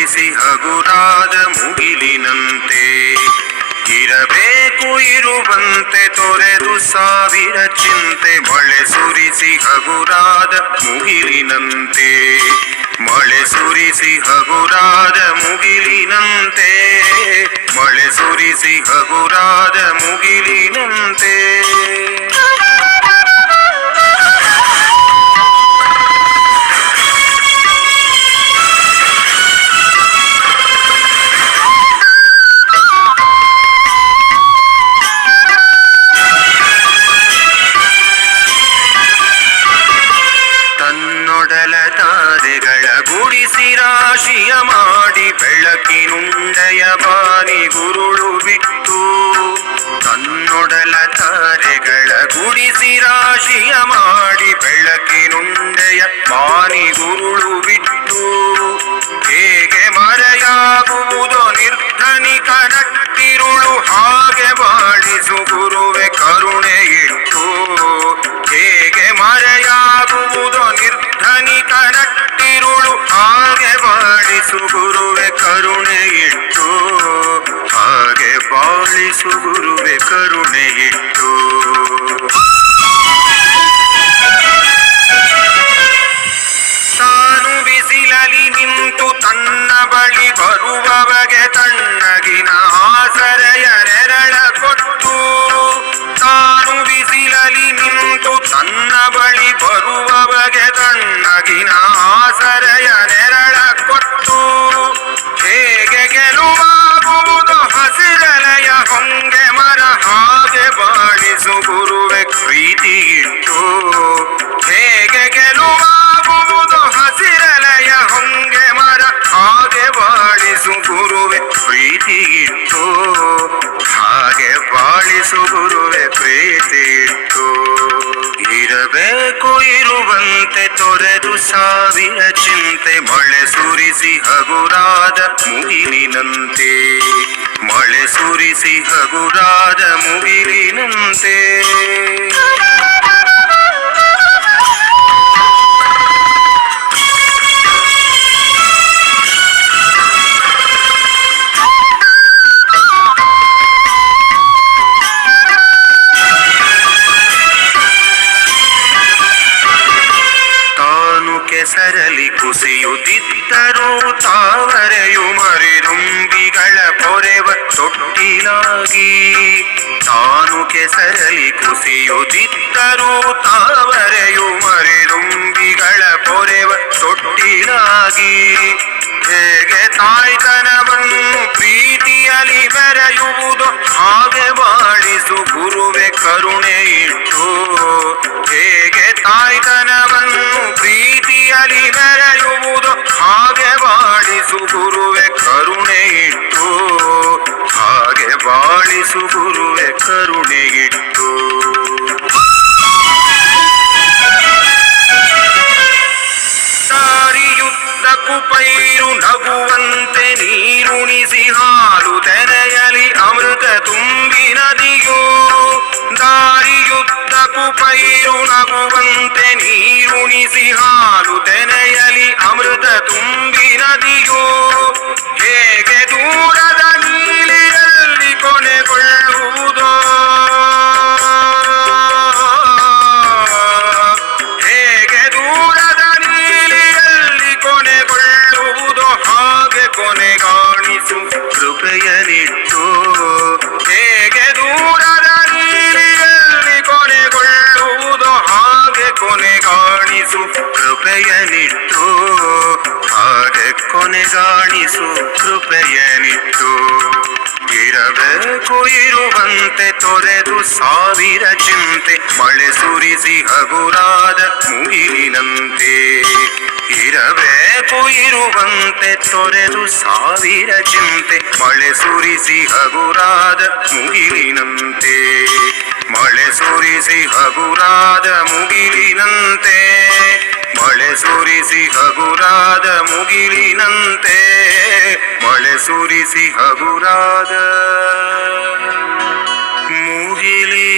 ಸುರಿಸಿ ಹಗುರಾದ ಮುಗಿಲಿನಂತೆ ಇರಬೇಕು ಇರುವಂತೆ ತೊರೆದು ಸಾವಿರ ಚಿಂತೆ. ಮಳೆ ಸುರಿಸಿ ಹಗುರಾದ ಮುಗಿಲಿನಂತೆ ಮಳೆ ಸುರಿಸಿ ಹಗುರಾದ ಮುಗಿಲಿನಂತೆ ಮಳೆ ಸುರಿಸಿ ಹಗುರಾದ ಮುಗಿಲಿನಂತೆ. ತನ್ನೊಡಲ ತಾರೆಗಳ ಗುಡಿಸಿ ರಾಶಿಯ ಮಾಡಿ ಬೆಳಕಿನುಂಡೆಯ ಬಾನಿ ಗುರುಳು ಬಿಟ್ಟು. ತನ್ನೊಡಲ ತಾರೆಗಳ ಗುಡಿಸಿ ರಾಶಿಯ ಮಾಡಿ ಬೆಳಕಿನುಂಡೆಯ ಬಾನಿ ಗುರುಳು ಬಿಟ್ಟು. ಹೇಗೆ ಮರೆಯಾಗುವುದೋ ನಿರ್ಧನಿಕ ನಟ್ಟಿರುಳು ಹಾಗೆ ಬಾಳಿಸು ಗುರುವೆ ಕರುಣೆ ಇಟ್ಟು. ಹೇಗೆ ಮರೆಯಾಗುವುದೋ ನಿರ್ಧನಿಕ ನಟ್ಟಿರುಳು ಹಾಗೆ ಬಾಳಿಸು ಗುರುವೆ ಕರುಣೆ ಇಟ್ಟು. ಹಾಗೆ ಬಾಳಿಸು ಗುರುವೆ ಕರುಣೆ ಇಟ್ಟು. ತಾನು ಬಿಸಿಲಲಿ ನಿಂತು ತನ್ನ ಬಳಿ ಬರುವವಗೆ ತಣ್ಣಗಿನ ಆಸರೆಯ ನೆರಳ ಕೊಟ್ಟು. ತಾನು ಬಿಸಿಲಲಿ ನಿಂತು ತನ್ನ ಬಳಿ ಬರುವವಗೆ ತಣ್ಣಗಿನ ಆಸರೆಯ ನೆರಳ ಕೊಟ್ಟು. ಹೇಗೆ ಗೆಲುವಾಗುವುದು ಹಸಿರಲೆಯ ಹೊಂಗೆ ಮರ ಹಾಗೆ ಬಾಳಿಸು ಗುರುವೆ ಪ್ರೀತಿ ಇಟ್ಟು. ಹೇಗೆ ಗೆಲುವಾಗುವುದು ಹಸಿರಲೆಯ ಹೊಂಗೆ ಮರ ಹಾಗೆ ಬಾಳಿಸು ಗುರುವೆ ಪ್ರೀತಿ ಇಟ್ಟು. ಹಾಗೆ ಬಾಳಿಸು ಗುರುವೆ ಪ್ರೀತಿ ಇಟ್ಟು. ಇರಬೇಕು ಇರುವಂತೆ ತೊರೆದು ಸಾವಿರ ಚಿಂತೆ. ಮಳೆ ಸುರಿಸಿ ಹಗುರಾದ ಮುಗಿಲಿನಂತೆ ಮಳೆ ಸುರಿಸಿ ಹಗುರಾದ ಮುಗಿಲಿನಂತೆ. ಕೆಸರಲಿ ಕುಸಿಯುತ್ತಿದ್ದರೂ ತಾವರೆಯು ಮರಿದುಂಬಿಗಳ ಪೊರೆವ ತೊಟ್ಟಿಲಾಗಿ. ತಾನು ಕೆಸರಲಿ ಕುಸಿಯುತ್ತಿದ್ದರೂ ತಾವರೆಯು ಮರಿದುಂಬಿಗಳ ಪೊರೆವ ತೊಟ್ಟಿಲಾಗಿ. ಹೇಗೆ ತಾಯ್ತನವನ್ನು ಪ್ರೀತಿಯಲಿ ಬೆರೆಯುವುದು ಹಾಗೆ ಬಾಳಿಸು ಗುರುವೆ ಕರುಣೆ ಇಟ್ಟು. ಹೇಗೆ ತಾಯ್ತನವನ್ನು ಪ್ರೀತಿಯಲಿ ಬೆರೆಯುವುದು ಹಾಗೆ ಬಾಳಿಸು ಗುರುವೆ ಕರುಣೆ ಇಟ್ಟು. ಹಾಗೆ ಬಾಳಿಸು ಗುರುವೆ ಕರುಣೆ ಇಟ್ಟು. ದಾರಿಯುದ್ದಕ್ಕೂ ಪೈರು ನಗುವಂತೆ ನೀರುಣಿಸಿ ಹಾಲು ತೆರೆಯಲಿ ಅಮೃತ ತುಂಬಿ ನದಿಯೋ. ದಾರಿಯುದ್ದಕ್ಕೂ ಪೈರು ನಗುವಂತೆ ನೀರುಣಿಸಿ ಹಾಲು ತೆರೆಯಲಿ ಅಮೃತ ತುಂಬಿ ನದಿಯೋ. ಹೇಗೆ ದೂರದ ನೀಲಿಯಲ್ಲಿ ಕೊನೆಗೊಳ್ಳುವುದೋ. ಹೇಗೆ ದೂರದ ನೀಲಿಯಲ್ಲಿ ಕೊನೆಗೊಳ್ಳುವುದೋ ಹಾಗೆ ಕೊನೆಗಾಣಿಸು ಕೃಪೆಯನಿಟ್ಟು. ಹೇಗೆ ದೂರದ ನೀಲಿಯಲ್ಲಿ ಕೊನೆಗೊಳ್ಳುವುದೋ ಹಾಗೆ ಕೊನೆಗಾಣಿಸು ಕೃಪೆಯನಿಟ್ಟು. ಹಾಗೆ ಕೊನೆಗಾಣಿಸು ಕೃಪೆಯನಿಟ್ಟು. ಇರಬೇಕು ಇರುವಂತೆ ತೊರೆದು ಸಾವಿರ ಚಿಂತೆ. ಮಳೆ ಸುರಿಸಿ ಹಗುರಾದ ಮುಗಿಲಿನಂತೆ ಇರಬೇಕು ಇರುವಂತೆ ತೊರೆದು ಸಾವಿರ ಚಿಂತೆ. ಮಳೆ ಸುರಿಸಿ ಹಗುರಾದ ಮುಗಿಲಿನಂತೆ ಮಳೆ ಸುರಿಸಿ ಹಗುರಾದ ಮುಗಿಲಿನಂತೆ ಮಳೆ ಸುರಿಸಿ ಹಗುರಾದ ಮುಗಿಲಿನಂತೆ ಮಳೆ ಸುರಿಸಿ ಹಗುರಾದ ಮುಗಿಲಿ